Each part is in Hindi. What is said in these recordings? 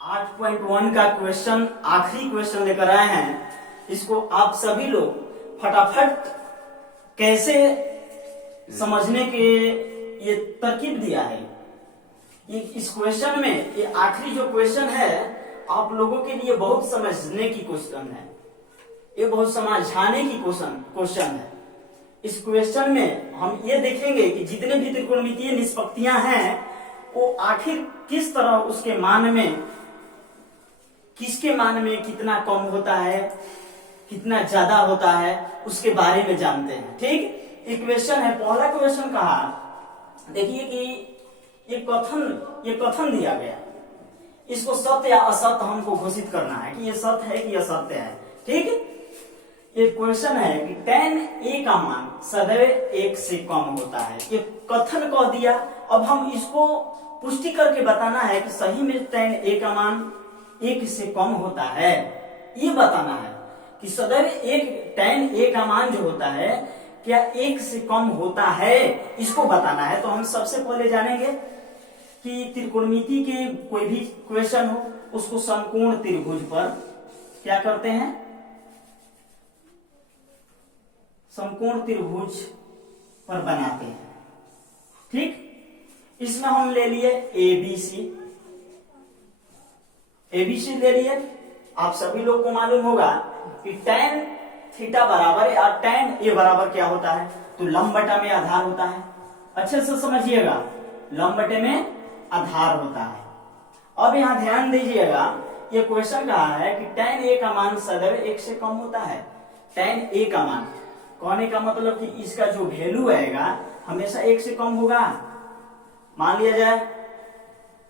8.1 का क्वेश्चन, आखिरी क्वेश्चन लेकर आए हैं। इसको आप सभी लोग फटाफट कैसे समझने के ये तरकीब दिया है। ये इस क्वेश्चन में ये आखिरी जो क्वेश्चन है आप लोगों के लिए बहुत समझने की क्वेश्चन है, ये बहुत समझाने की क्वेश्चन है। इस क्वेश्चन में हम ये देखेंगे कि जितने भी त्रिकोणमितीय निष्पत्तियां हैं वो आखिर किस तरह उसके मान में, किसके मान में कितना कम होता है, कितना ज्यादा होता है, उसके बारे में जानते हैं। ठीक, एक क्वेश्चन है, पहला क्वेश्चन कहा, देखिए कि ये कथन दिया गया, इसको सत्य या असत्य हमको घोषित करना है कि ये सत्य है कि असत्य है। ठीक, ये क्वेश्चन है कि tan a का मान सदैव 1 से कम होता है। ये कथन कह दिया, अब हम इसको पुष्टि करके बताना है कि सही में tan a का मान 1 से कम होता है। ये बताना है कि सदैव tan a का मान जो होता है क्या 1 से कम होता है, इसको बताना है। तो हम सबसे पहले जानेंगे कि त्रिकोणमिति के कोई भी क्वेश्चन हो उसको समकोण त्रिभुज पर क्या करते हैं, समकोण त्रिभुज पर बनाते हैं। ठीक, इसमें हम ले लिए एबीसी ले लिए। आप सभी लोग को मालूम होगा कि tan थीटा बराबर या tan a बराबर क्या होता है, तो लंब बटा में आधार होता है। अच्छे से समझिएगा, लंब बटे में आधार होता है। अब यहां ध्यान दीजिएगा, ये क्वेश्चन कहा है कि tan a का मान सदैव 1 से कम होता है। tan a का मान कहने का मतलब कि इसका जो वैल्यू आएगा हमेशा 1 से कम होगा। मान लिया जाए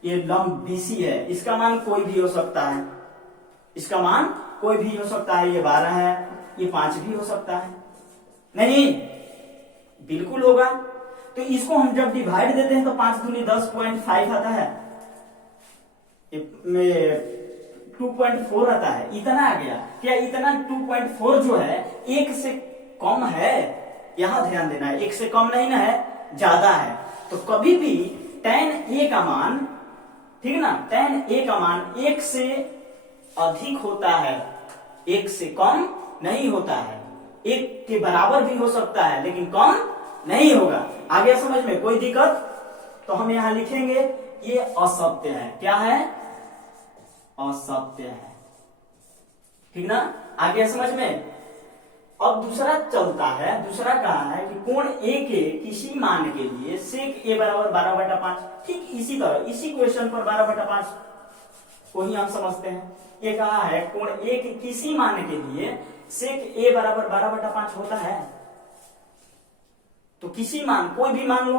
ये लंब BC है, इसका मान कोई भी हो सकता है, इसका मान कोई भी हो सकता है। ये 12 है, ये 5 भी हो सकता है। नहीं, बिल्कुल होगा। तो इसको हम जब डिवाइड देते हैं तो 5 दूनी 10.5 आता है, 2.4 आता है, इतना आ गया। क्या इतना 2.4 जो है 1 से कम है? यहां ध्यान देना है, 1 से कम नहीं ना है, ज्यादा है। तो कभी भी tan a का मान, ठीक है ना, tan a का मान 1 से अधिक होता है, 1 से कम नहीं होता है। 1 के बराबर भी हो सकता है लेकिन कम नहीं होगा। आ गया समझ में, कोई दिक्कत? तो हम यहां लिखेंगे ये असत्य है। क्या है? असत्य है। ठीक ना, आ गया समझ में। अब दूसरा चलता है, दूसरा कहा है कि कोण A के किसी मान के लिए sec a बराबर 12/5। ठीक इसी तरह इसी क्वेश्चन पर 12/5 को ही हम समझते हैं। ये कहा है कोण A के किसी मान के लिए sec a बराबर 12/5 होता है। तो किसी मान, कोई भी मान लो,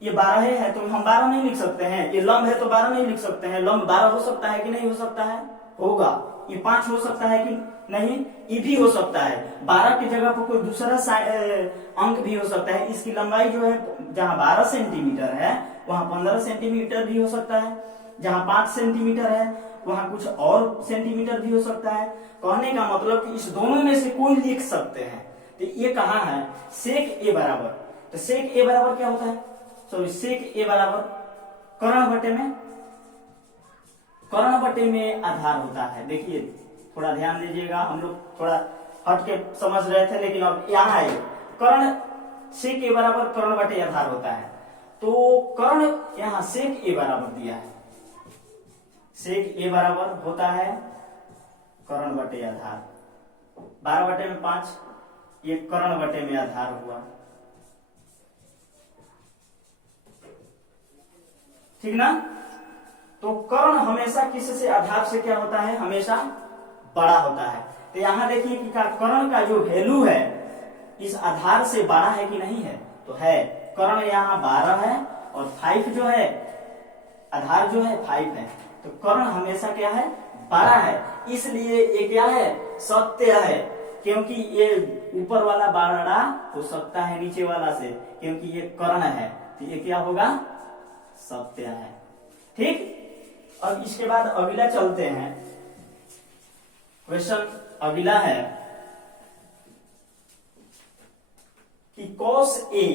ये 12 है तो हम 12 नहीं लिख सकते हैं। ये लंब है तो 12 नहीं लिख सकते हैं। लंब 12 हो सकता है कि नहीं हो सकता है? होगा। ये 5 हो सकता है कि नहीं? ये भी हो सकता है। 12 की जगह पर कोई दूसरा अंक भी हो सकता है। इसकी लंबाई जो है जहां 12 सेंटीमीटर है वहां 15 सेंटीमीटर भी हो सकता है। जहां 5 सेंटीमीटर है वहां कुछ और सेंटीमीटर भी हो सकता है। कहने का मतलब कि इस दोनों में से कोई लिख सकते हैं। तो ये कहा है sec a बराबर, तो sec a बराबर क्या होता है? सॉरी, sec a बराबर कर्ण बटे में आधार होता है। देखिए थोड़ा ध्यान दीजिएगा, हम लोग थोड़ा हट के समझ रहे थे लेकिन अब यहाँ आए, कर्ण sec a बराबर कर्ण बटे आधार होता है। तो कर्ण यहाँ sec a बराबर दिया है, sec a बराबर होता है कर्ण बटे आधार। 12/5 ये कर्ण बटे में आधार हुआ। ठीक ना। तो कर्ण हमेशा किससे, आधार से क्या होता है, हमेशा बड़ा होता है। तो यहां देखिए कि कर्ण का जो वैल्यू है इस आधार से बड़ा है कि नहीं है, तो है। कर्ण यहाँ 12 है और 5 जो है, आधार जो है 5 है। तो कर्ण हमेशा क्या है, बड़ा है। इसलिए ये क्या है, सत्य है। क्योंकि ये ऊपर वाला बड़ा हो सकता है नीचे वाला से, क्योंकि ये कर्ण है, तो ये क्या होगा, सत्य है। ठीक, अब इसके बाद अगला चलते हैं। क्वेश्चन अगला है कि cos A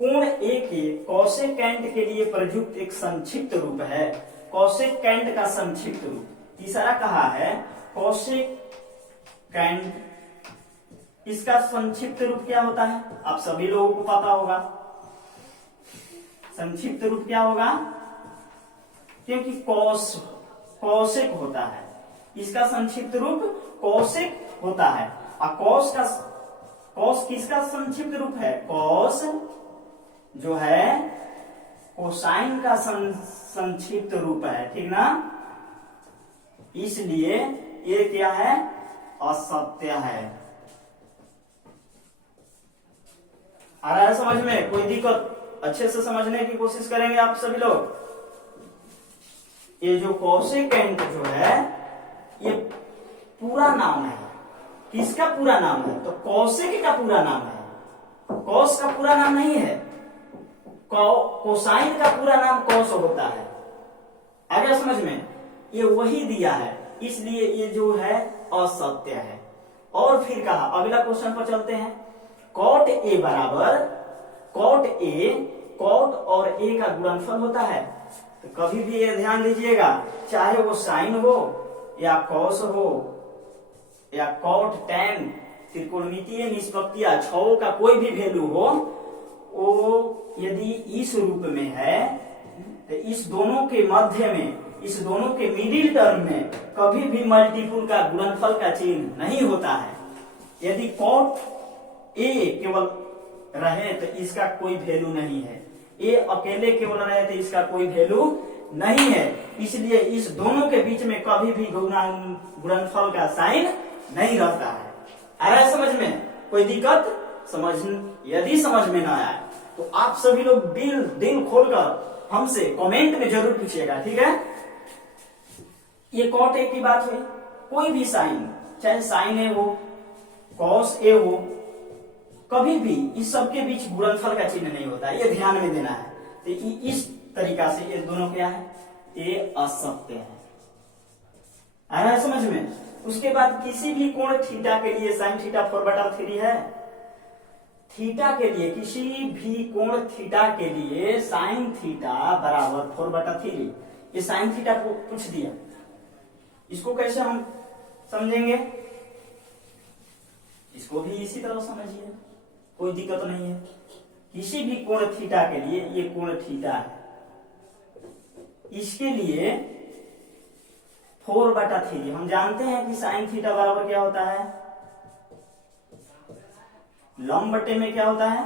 कोण ए के कोसेकेंट के लिए प्रयुक्त एक संक्षिप्त रूप है। कोसेकेंट का संक्षिप्त रूप। तीसरा कहा है कोसेकेंट, इसका संक्षिप्त रूप क्या होता है? आप सभी लोगों को पता होगा संक्षिप्त रूप क्या होगा, क्योंकि कोसेक होता है, इसका संक्षिप्त रूप कोसेक होता है। और कॉस किसका संक्षिप्त रूप है? कॉस जो है कोसाइन का संक्षिप्त रूप है, ठीक ना। इसलिए ये क्या है? असत्य है। आ रहा है समझ में? कोई दिक्कत? अच्छे से समझने की कोशिश करेंगे आप सभी लोग। ये जो कोसेकेंट जो है ये पूरा नाम है। किसका पूरा नाम है? तो कोसेक का पूरा नाम है, कॉस का पूरा नाम नहीं है। कोसाइन का पूरा नाम कॉस होता है। आ गया समझ में? ये वही दिया है, इसलिए ये जो है असत्य है। और फिर कहा, अगला क्वेश्चन पर चलते हैं। कॉट ए बराबर कॉट और ए का गुणनफल होता है। तो कभी भी ये ध्यान दीजिएगा, चाहे वो साइन हो या कॉस हो या कॉट टैन, त्रिकोणमितीय निष्पत्तियां छओं का कोई भी वैल्यू हो, वो यदि इस रूप में है तो इस दोनों के मध्य में, इस दोनों के मिडिल टर्म में कभी भी मल्टीपुल का गुणनफल का चिन्ह नहीं होता है। यदि कॉट ए केवल रहे तो इसका कोई वैल्यू नहीं है, ए अकेले केवल रहे तो इसका कोई वैल्यू नहीं है। इसलिए इस दोनों के बीच में कभी भी गुणनफल का साइन नहीं रहता है। आ रहा है समझ में? कोई दिक्कत? यदि समझ में ना आए तो आप सभी लोग दिल खोलकर हमसे कमेंट में जरूर पूछिएगा, ठीक है। ये कॉट ए की बात हुई। कोई भी साइन, चाहे साइन ए हो, कॉस ए हो, कभी भी इस सब के बीच गुणनफल का चिन्ह नहीं होता है, ये ध्यान में देना है। तो इस तरीका से ये दोनों क्या है? ये असत्य है। आ रहा है समझ में? उसके बाद किसी भी कोण थीटा के लिए साइन थीटा 4/3 है। थीटा के लिए, किसी भी कोण थीटा के लिए साइन थीटा बराबर 4/3। ये साइन थीटा को पूछ दिया, इसको कैसे हम समझेंगे? इसको भी इसी तरह समझिए, कोई दिक्कत नहीं है। किसी भी कोण थीटा के लिए, ये कोण थीटा है, इसके लिए 4/3। हम जानते हैं कि साइन थीटा बराबर क्या होता है? लंब बटे में क्या होता है?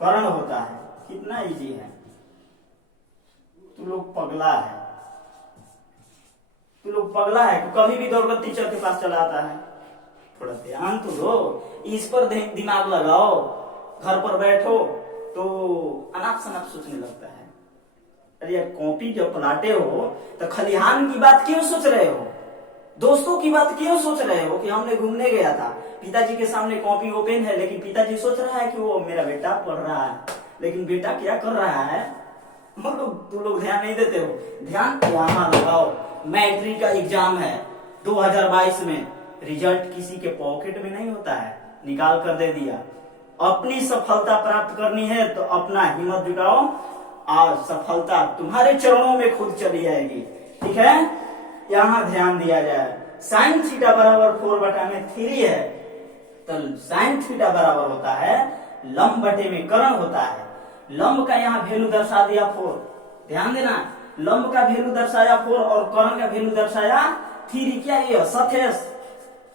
कर्ण होता है। कितना इजी है। तू लोग पगला है, तो कभी भी दौड़कर टीचर के पास चला आता है। थोड़ा ध्यान तो दो, इस पर दिमाग लगाओ। घर पर बैठो तो अनाप शनाप सोचने लगता है। अरे यार, कॉपी जब पलाटे हो तो खलिहान की बात क्यों सोच रहे हो? दोस्तों की बात क्यों सोच रहे हो कि हमने घूमने गया था, पिताजी के सामने कॉपी ओपन है, लेकिन पिताजी सोच रहा है कि वो मेरा बेटा पढ़ रहा है, लेकिन बेटा क्या कर रहा है? तुम लोग ध्यान नहीं देते हो। ध्यान वहां लगाओ। मैट्रिक का एग्जाम है 2022 में, रिजल्ट किसी के पॉकेट में नहीं होता है, निकाल कर दे दिया। अपनी सफलता प्राप्त करनी है तो अपना हिम्मत जुटाओ और सफलता तुम्हारे चरणों में खुद चली जाएगी, ठीक है। यहां ध्यान दिया जाए। साइन थीटा बराबर 4/3 है, तो साइन थीटा बराबर होता है लंब बटे में कर्ण होता है। लंब का यहाँ वैल्यू दर्शा दिया 4, ध्यान देना। लंब का वैल्यू दर्शाया 4 और कर्ण का वैल्यू दर्शाया 3। क्या ये सत्य है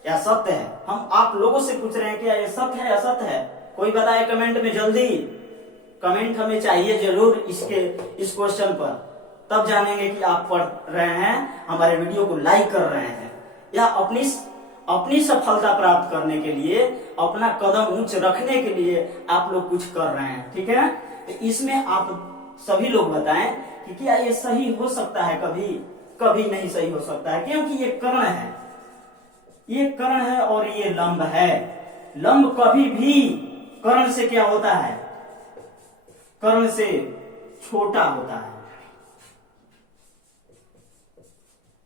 या सत्य है? हम आप लोगों से पूछ रहे हैं क्या ये सत्य है या असत्य है? कोई बताए कमेंट में, जल्दी कमेंट हमें चाहिए जरूर इस क्वेश्चन पर, तब जानेंगे कि आप पढ़ रहे हैं, हमारे वीडियो को लाइक कर रहे हैं, या अपनी सफलता प्राप्त करने के लिए, अपना कदम ऊंच रखने के लिए आप लोग कुछ कर रहे हैं, ठीक है। तो इसमें आप सभी लोग बताएं कि क्या ये सही हो सकता है? कभी नहीं सही हो सकता है, क्योंकि ये कर्ण है, ये कर्ण है और ये लंब है। लंब कभी भी कर्ण से क्या होता है? कर्ण से छोटा होता है।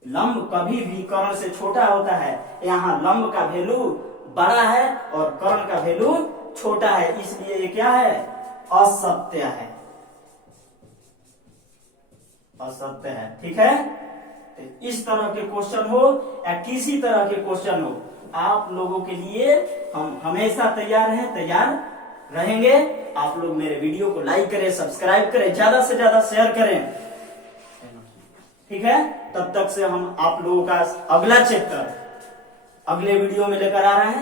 लंब कभी भी कर्ण से छोटा होता है। यहाँ लंब का वैल्यू बड़ा है और कर्ण का वैल्यू छोटा है, इसलिए ये क्या है, असत्य है, असत्य है। ठीक है, तो इस तरह के क्वेश्चन हो या किसी तरह के क्वेश्चन हो, आप लोगों के लिए हम हमेशा तैयार हैं, तैयार रहेंगे। आप लोग मेरे वीडियो को लाइक करें, सब्सक्राइब करें, ज्यादा से ज्यादा शेयर करें। ठीक है, तब तक से हम आप लोगों का अगला चैप्टर अगले वीडियो में लेकर आ रहे हैं।